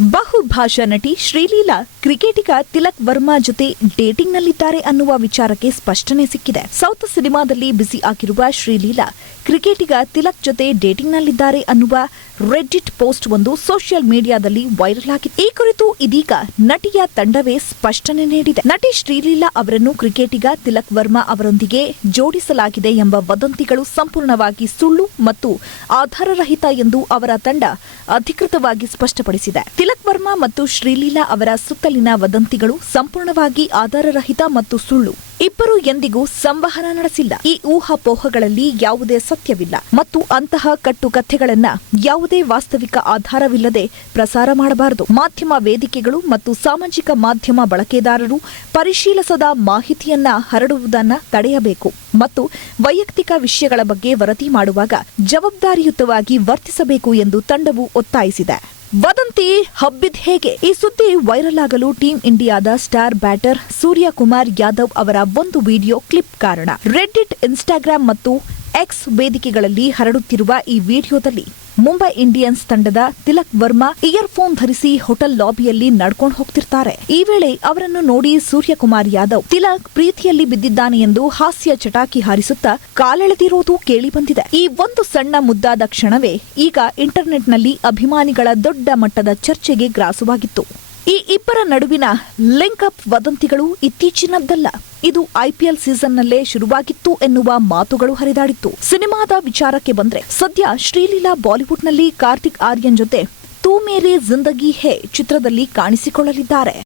ಬಹುಭಾಷಾ ನಟಿ ಶ್ರೀಲೀಲಾ ಕ್ರಿಕೆಟಿಗ ತಿಲಕ್ ವರ್ಮಾ ಜೊತೆ ಡೇಟಿಂಗ್ನಲ್ಲಿದ್ದಾರೆ ಅನ್ನುವ ವಿಚಾರಕ್ಕೆ ಸ್ಪಷ್ಟನೆ ಸಿಕ್ಕಿದೆ. ಸೌತ್ ಸಿನಿಮಾದಲ್ಲಿ ಬ್ಯುಸಿ ಆಗಿರುವ ಶ್ರೀಲೀಲಾ ಕ್ರಿಕೆಟಿಗ ತಿಲಕ್ ಜೊತೆ ಡೇಟಿಂಗ್ನಲ್ಲಿದ್ದಾರೆ ಅನ್ನುವ ರೆಡ್ಡಿಟ್ ಪೋಸ್ಟ್ ಒಂದು ಸೋಷಿಯಲ್ ಮೀಡಿಯಾದಲ್ಲಿ ವೈರಲ್ ಆಗಿದೆ. ಈ ಕುರಿತು ಇದೀಗ ನಟಿಯ ತಂಡವೇ ಸ್ಪಷ್ಟನೆ ನೀಡಿದೆ. ನಟಿ ಶ್ರೀಲೀಲಾ ಅವರನ್ನು ಕ್ರಿಕೆಟಿಗ ತಿಲಕ್ ವರ್ಮಾ ಅವರೊಂದಿಗೆ ಜೋಡಿಸಲಾಗಿದೆ ಎಂಬ ವದಂತಿಗಳು ಸಂಪೂರ್ಣವಾಗಿ ಸುಳ್ಳು ಮತ್ತು ಆಧಾರರಹಿತ ಎಂದು ಅವರ ತಂಡ ಅಧಿಕೃತವಾಗಿ ಸ್ಪಷ್ಟಪಡಿಸಿದೆ. ತಿಲಕ್ ವರ್ಮಾ ಮತ್ತು ಶ್ರೀಲೀಲಾ ಅವರ ಸುತ್ತಲಿನ ವದಂತಿಗಳು ಸಂಪೂರ್ಣವಾಗಿ ಆಧಾರರಹಿತ ಮತ್ತು ಸುಳ್ಳು. ಇಬ್ಬರು ಎಂದಿಗೂ ಸಂವಹನ ನಡೆಸಿಲ್ಲ. ಈ ಊಹಾಪೋಹಗಳಲ್ಲಿ ಯಾವುದೇ ಸತ್ಯವಿಲ್ಲ ಮತ್ತು ಅಂತಹ ಕಟ್ಟುಕಥೆಗಳನ್ನ ಯಾವುದೇ ವಾಸ್ತವಿಕ ಆಧಾರವಿಲ್ಲದೆ ಪ್ರಸಾರ ಮಾಡಬಾರದು. ಮಾಧ್ಯಮ ವೇದಿಕೆಗಳು ಮತ್ತು ಸಾಮಾಜಿಕ ಮಾಧ್ಯಮ ಬಳಕೆದಾರರು ಪರಿಶೀಲಿಸದ ಮಾಹಿತಿಯನ್ನ ಹರಡುವುದನ್ನು ತಡೆಯಬೇಕು ಮತ್ತು ವೈಯಕ್ತಿಕ ವಿಷಯಗಳ ಬಗ್ಗೆ ವರದಿ ಮಾಡುವಾಗ ಜವಾಬ್ದಾರಿಯುತವಾಗಿ ವರ್ತಿಸಬೇಕು ಎಂದು ತಂಡವು ಒತ್ತಾಯಿಸಿದೆ. ವದಂತಿ ಹಬ್ಬಿದ್ ಹೇಗೆ? ಈ ಸುದ್ದಿ ವೈರಲ್ ಆಗಲು ಟೀಂ ಇಂಡಿಯಾದ ಸ್ಟಾರ್ ಬ್ಯಾಟರ್ ಸೂರ್ಯಕುಮಾರ್ ಯಾದವ್ ಅವರ ಒಂದು ವಿಡಿಯೋ ಕ್ಲಿಪ್ ಕಾರಣ. ರೆಡ್ಡಿಟ್, ಇನ್ಸ್ಟಾಗ್ರಾಂ ಮತ್ತು ಎಕ್ಸ್ ವೇದಿಕೆಗಳಲ್ಲಿ ಹರಡುತ್ತಿರುವ ಈ ವಿಡಿಯೋದಲ್ಲಿ ಮುಂಬೈ ಇಂಡಿಯನ್ಸ್ ತಂಡದ ತಿಲಕ್ ವರ್ಮಾ ಇಯರ್ಫೋನ್ ಧರಿಸಿ ಹೋಟೆಲ್ ಲಾಬಿಯಲ್ಲಿ ನಡ್ಕೊಂಡು ಹೋಗ್ತಿರ್ತಾರೆ. ಈ ವೇಳೆ ಅವರನ್ನು ನೋಡಿ ಸೂರ್ಯಕುಮಾರ್ ಯಾದವ್ ತಿಲಕ್ ಪ್ರೀತಿಯಲ್ಲಿ ಬಿದ್ದಿದ್ದಾನೆ ಎಂದು ಹಾಸ್ಯ ಚಟಾಕಿ ಹಾರಿಸುತ್ತಾ ಕಾಲೆಳೆದಿರೋದು ಕೇಳಿಬಂದಿದೆ. ಈ ಒಂದು ಸಣ್ಣ ಮುದ್ದಾದ ಕ್ಷಣವೇ ಈಗ ಇಂಟರ್ನೆಟ್ನಲ್ಲಿ ಅಭಿಮಾನಿಗಳ ದೊಡ್ಡ ಮಟ್ಟದ ಚರ್ಚೆಗೆ ಗ್ರಾಸವಾಗಿತ್ತು. ಈ ಇಬ್ಬರ ನಡುವಿನ ಲಿಂಕ್ ಅಪ್ ವದಂತಿಗಳು ಇತ್ತೀಚಿನದ್ದಲ್ಲ. ಇದು ಐಪಿಎಲ್ ಸೀಸನ್ನಲ್ಲೇ ಶುರುವಾಗಿತ್ತು ಎನ್ನುವ ಮಾತುಗಳು ಹರಿದಾಡಿತ್ತು. ಸಿನಿಮಾದ ವಿಚಾರಕ್ಕೆ ಬಂದ್ರೆ ಸದ್ಯ ಶ್ರೀಲೀಲಾ ಬಾಲಿವುಡ್ನಲ್ಲಿ ಕಾರ್ತಿಕ್ ಆರ್ಯನ್ ಜೊತೆ ತೂ ಮೇರೆ ಜಿಂದಗಿ ಹೇ ಚಿತ್ರದಲ್ಲಿ ಕಾಣಿಸಿಕೊಳ್ಳಲಿದ್ದಾರೆ.